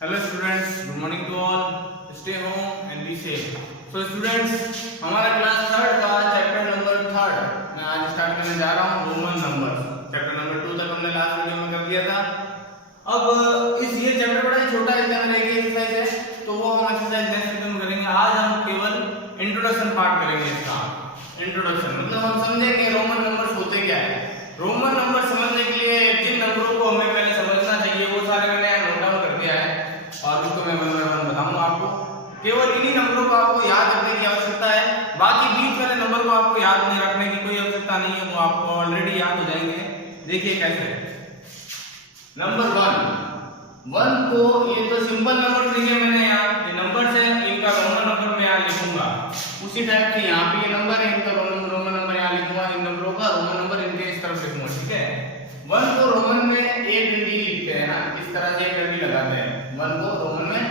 Hello students, good morning to all. Stay home and be safe. So students, हमारा class third का chapter number third मैं आज start करने जा रहा हूँ, रोमन नंबर। चैप्टर नंबर 2 तक हमने लास्ट वीडियो में कर दिया था। अब ये चैप्टर बड़ा ही छोटा है, इसके अंदर एक एक्सरसाइज है, तो वो हम एक्सरसाइज नेक्स्ट वीडियो में करेंगे। आज हम केवल इंट्रोडक्शन पार्ट करेंगे। इसका इंट्रोडक्शन मतलब हम समझेंगे रोमन नंबर्स होते क्या है। रोमन नंबर समझने के लिए जिन नंबरों को हमें पहले समझना चाहिए वो सारे मैंने नोट डाउन कर दिया है और उसको मैं वन बाय वन बताऊंगा आपको। केवल इन्हीं नंबरों को आपको याद रखने की आवश्यकता है, बाकी बीच वाले नंबर को आपको याद नहीं रखने की कोई आवश्यकता नहीं है, वो आपको ऑलरेडी याद हो जाएंगे। देखिए कैसे। नंबर वन को ये तो सिंपल नंबर लिखे मैंने यहाँ, ये नंबर है, इनका रोमन नंबर मैं यहाँ लिखूंगा। उसी टाइप से यहाँ पे ये नंबर है, इनका रोमन नंबर यहाँ लिखूंगा। इन नंबरों का रोमन नंबर इनके इस तरफ लिखूंगा, ठीक है। वन को रोमन में एक डंडी लिखते हैं ना, इस तरह से एक डंडी लगाते हैं। वन को रोमन में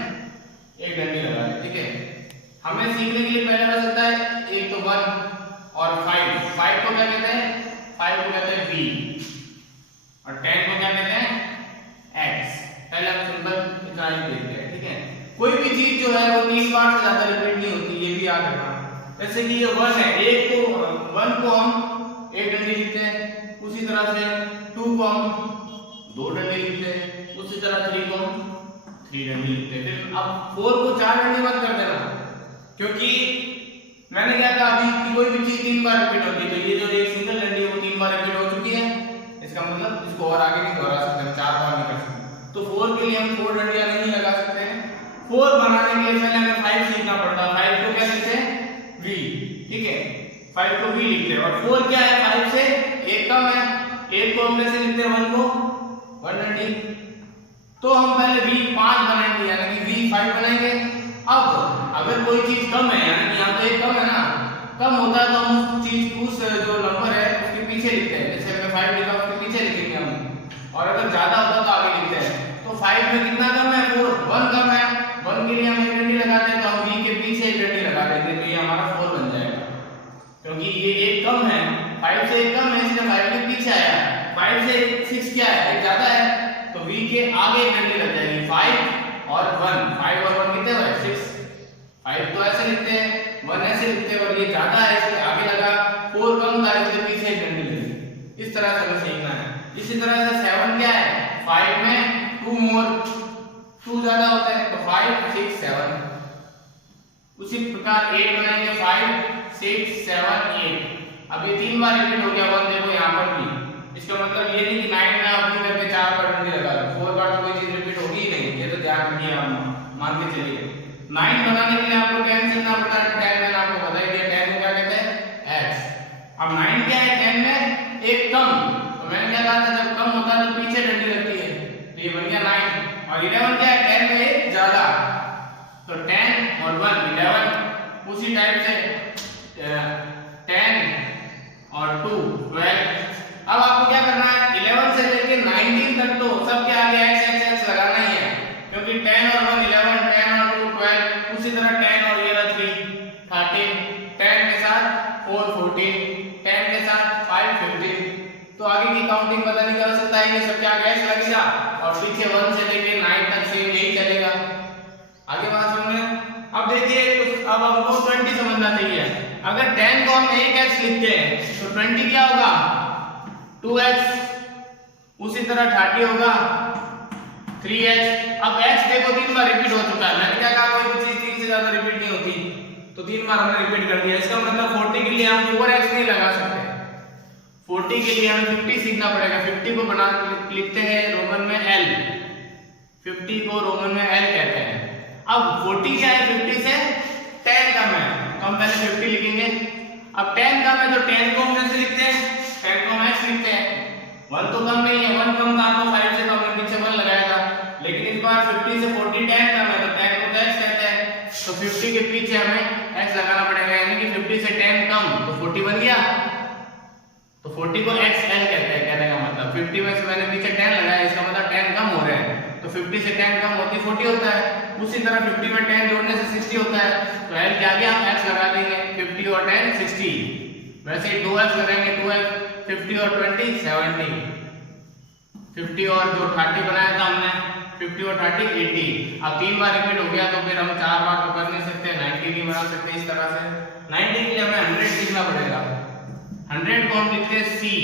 एक डंडी लगाते हैं, ठीक है। हमें सीखने के लिए पहले पता चलता है एक तो 1 और 5 को क्या कहते हैं? 5 को कहते हैं बी और 10 को क्या कहते हैं? एक्स। पहले हम सिंपल इतना ही देखते हैं, ठीक है। कोई भी चीज जो है वो 3 बार से ज्यादा रिपीट नहीं होती, ये भी याद रखना। जैसे कि ये 1 है, 1 को हम एक डंडी लिखते हैं, उसी तरह से 2 को हम 2 डंडी लिखते हैं, उसी तरह 3 को हम 3 डंडी लिखते हैं। फिर अब 4 को 4 डंडी मत कर देना, क्योंकि मैंने क्या कहा अभी कि कोई भी चीज 3 बार रिपीट होती है, तो ये जो एक सिंगल डंडी है वो 3 बार रिपीट हो चुकी है। इसका मतलब इसको और आगे नहीं दोहरा सकते, 4 बार नहीं कर सकते। तो 4 के लिए हम 4 डंडियां नहीं लगा सकते हैं। 4 बनाने के लिए पहले हमें 5 सीखना पड़ता है। 5 को क्या लिखते हैं? v, ठीक है। 5 को v लिखते हैं और 4 क्या है? 5 से एक कम है। 1 को हम कैसे लिखते हैं? 1 को 1 डंडी। तो हम पहले v 5 बनाएंगे, यानी कि v 5 बनाएंगे। अब अगर कोई चीज कम है, यानी कि यहाँ तो एक कम है ना, कम होता है तो हम उस चीज उस जो नंबर है उसके पीछे लिखते हैं। जैसे हमने 5 लिखा उसके पीछे लिखेंगे हम, और अगर ज्यादा होता तो आगे लिखते हैं। तो 5 में कितना कम है? 4। 1 कम है, 1 के लिए हम एक डंडी लगाते हैं, तो हम v के पीछे एक डंडी लगा देंगे, तो ये हमारा 4 बन जाएगा। क्योंकि ये एक कम है, 5 से एक कम है, इसलिए 5 के पीछे आया। 5 से 6 क्या है? एक ज्यादा है, तो v के आगे एक डंडी लग जाएगी। 5 और 1, 5 और 1 कितने हुए? 6। 5 तो ऐसे लिखते हैं, 1 ऐसे लिखते हैं, और ये ज्यादा है इसलिए आगे लगा। 4 कम था इसलिए पीछे एक डंडी लगी। इस तरह से हमें सीखना है। इसी तरह से 7 क्या है? 5 में 2 ज्यादा होता है, तो 5 6 7। उसी प्रकार 8 बनाएंगे, 5 6 7 8। अब ये 3 बार रिपीट हो गया 1, देखो यहाँ पर भी। इसका मतलब ये नहीं कि 9 में आप घर पे 4 बार डंडी लगा दो, 4 बार तो कोई चीज रिपीट होगी ही नहीं, ये तो ध्यान रखिए आप, मान के चलिए। 9 बनाने के लिए आपको 10 सीखना पड़ता है। 10 मैंने आपको बता ही दिया, 10 को क्या कहते हैं? x। अब 9 क्या है? 10 में एक कम, तो मैंने क्या कहा था जब कम होता है तो पीछे डंडी लगती है, तो ये बन गया 9। और 11 क्या है? 10 में एक ज्यादा, तो 10 और 1 11। उसी टाइप से 10 और 2 12। अब आपको क्या करना है? 11 से लेके 19 तक तो सबके आगे x लगाना ही है, क्योंकि 10 और 1 11, 10 और 2 12। उसी तरह 10 और ये 3 13, 10 के साथ 4 14, 10 के साथ 5 15। तो आगे की काउंटिंग बताने की आवश्यकता है कि सबके आगे x लगेगा और पीछे 1 से लेके 9 तक सेम यही चलेगा। आगे बात समझ में? अब देखिए, अब हमको 20 समझना चाहिए। अगर 10 को हम 1x लिखते हैं तो 20 क्या होगा? 2x। उसी तरह 30 होगा 3x। अब x देखो 3 बार रिपीट हो चुका है। मैंने क्या कहा? कोई भी चीज 3 से ज्यादा रिपीट नहीं होती, तो 3 बार हमने रिपीट कर दिया। इसका मतलब 40 के लिए हम 4x नहीं लगा सकते। 40 के लिए हमें 50 सीखना पड़ेगा। 50 को बना लिखते हैं रोमन में l। 50 को रोमन में l कहते हैं। अब 40 क्या है? 50 से 10 कम है, तो हम पहले 50 लिखेंगे। अब 10 कम है तो 10 को हम कैसे लिखते हैं? 10 को हम x लिखते हैं। 1 तो कम नहीं है, 1 कम था तो 5 से तो हमने पीछे 1 लगाया था, लेकिन इस बार 50 से 40 10 कम है, तो 10 को तो x कहते हैं, तो 50 के पीछे हमें x लगाना पड़ेगा, यानी कि 50 से 10 कम, तो 40 बन गया। तो 40 को xl कहते हैं, कहने का मतलब 50 में से मैंने पीछे 10 लगाया, इसका मतलब 10 कम हो रहे हैं, तो 50 से 10 कम होती 40 होता है। उसी तरह 50 में 10 जोड़ने से 60 होता है, तो l के आगे हम x लगा देंगे। 50 और 10 60। वैसे ही 2x लगाएंगे, 2x 50 और 20 70। 50 और जो 30 बनाया था हमने 50 और 30 80। अब 3 बार रिपीट हो गया तो फिर हम 4 बार तो कर नहीं सकते, 90 नहीं बना सकते इस तरह से। 90 के लिए हमें 100 लिखना पड़ेगा। 100 को हम लिखते हैं सी,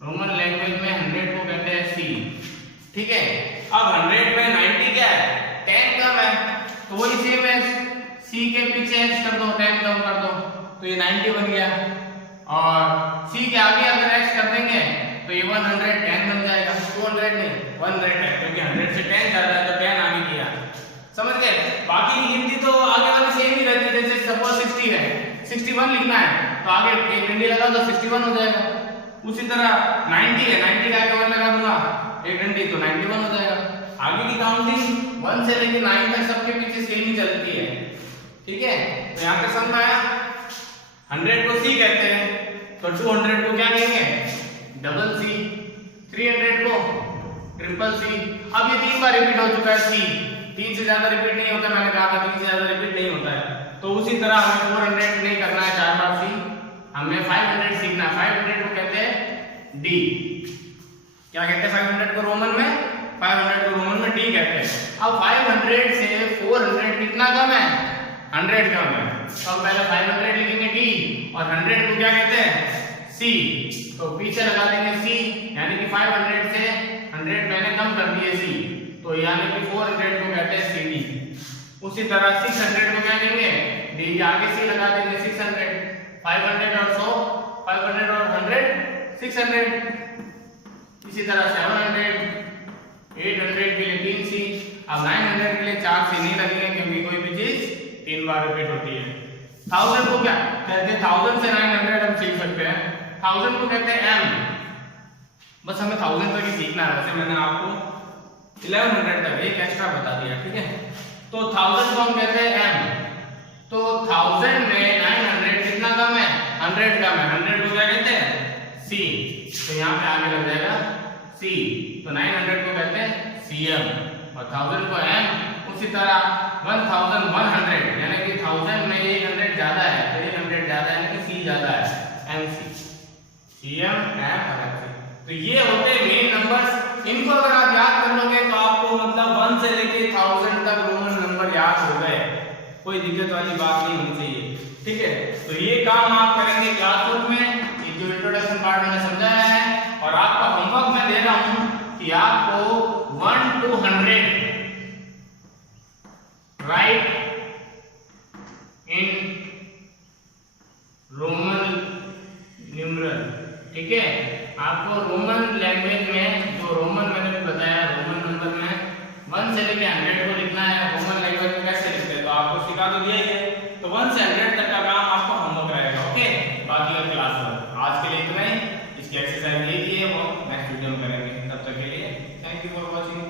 रोमन लैंग्वेज में 100 को कहते हैं सी, ठीक है। अब 100 में 90 क्या है, 10 कम है, तो वही सेम है, सी के पीछे x कर दो, 10 कम कर दो, तो ये 90 बन गया। और c के आगे अगर x कर देंगे तो ये 110 बन जाएगा, 200 नहीं 100 है, क्योंकि 100 से 10 ज्यादा है तो 10 आगे किया, समझ गए। बाकी की गिनती तो आगे वाली सेम ही रहती है, जैसे सपोज 60 है, 61 लिखना है तो आगे एक डंडी लगा दो 61 हो जाएगा। उसी तरह 90 है, 90 का आगे 1 लगा दूंगा एक डंडी तो 91 हो जाएगा। आगे की काउंटिंग 1 से लेकर 9 तक सबके पीछे सेम ही चलती है, ठीक है। तो यहाँ पे समझ में आया। 100 को सी कहते हैं, तो 200 को क्या कहेंगे, डबल सी, 300 को ट्रिपल सी। अब ये 3 बार रिपीट हो चुका है सी, 3 से ज्यादा रिपीट नहीं होता, मैंने कहा था 3 से ज्यादा रिपीट नहीं होता है। तो उसी तरह हमें 400 नहीं करना है 4 बार सी, हमें 500 सीखना है। 500 को कहते हैं डी, क्या कहते हैं 500 को रोमन में, 500 को रोमन में डी कहते हैं। अब 500 से 400 कितना कम है, 100 कम है, तो हम पहले 500 लिखेंगे डी और 100 को क्या कहते हैं सी, तो पीछे लगा देंगे सी, यानी कि 500 से 100 मैंने कम कर दिए सी, तो यानी कि 400 को कहते हैं सी डी। उसी तरह 600 को क्या कहेंगे, डी के आगे सी लगा देंगे 600, 500 और 100, 500 और 100 600। इसी तरह 700, 800 के लिए 3 सी। अब 900 के लिए 4 सी नहीं लगेंगे, क्योंकि कोई भी चीज 3 बार रिपीट होती है। 1000 को क्या कहते हैं, 1000 से 900 हम सीख सकते हैं। 1000 को कहते हैं m, बस हमें 1000 तक ही सीखना है, वैसे मैंने आपको 1100 तक एक एक्स्ट्रा बता दिया, ठीक है। तो 1000 को हम कहते हैं m, तो 1000 में 900 कितना कम है, 100 कम है, 100 को क्या कहते हैं c, तो यहाँ पे आगे लग जाएगा c, तो 900 को कहते हैं cm और 1000 को m। उसी तरह 1100 यानी कि 1000 में 100 ज्यादा है, तो 100 ज्यादा है, यानी कि c ज्यादा है, mc, cm, m और mc। तो ये होते हैं मेन नंबर्स। इनको अगर आप याद कर लोगे तो आपको मतलब 1 से लेके 1000 तक रोमन नंबर याद हो गए, कोई दिक्कत वाली बात नहीं होनी चाहिए, ठीक है। तो ये काम आप करेंगे क्लासरूम में, ये जो इंट्रोडक्शन पार्ट मैंने समझाया है। और आपका होमवर्क मैं दे रहा हूं कि आपको 1 to 100 right in Roman numeral, ठीक है। आपको रोमन लैंग्वेज में जो रोमन मैंने बताया, रोमन नंबर में 1 से लेकर 100 को लिखना है। रोमन लैंग्वेज में कैसे लिखते हैं तो आपको सिखा तो दिया ही है, तो 1 से 100 तक का काम आपका होमवर्क रहेगा, ओके। बाकी का क्लास में आज के लिए इतना ही, इसकी एक्सरसाइज यही है, वो नेक्स्ट वीडियो में करेंगे। तब तक के लिए थैंक यू फॉर वॉचिंग।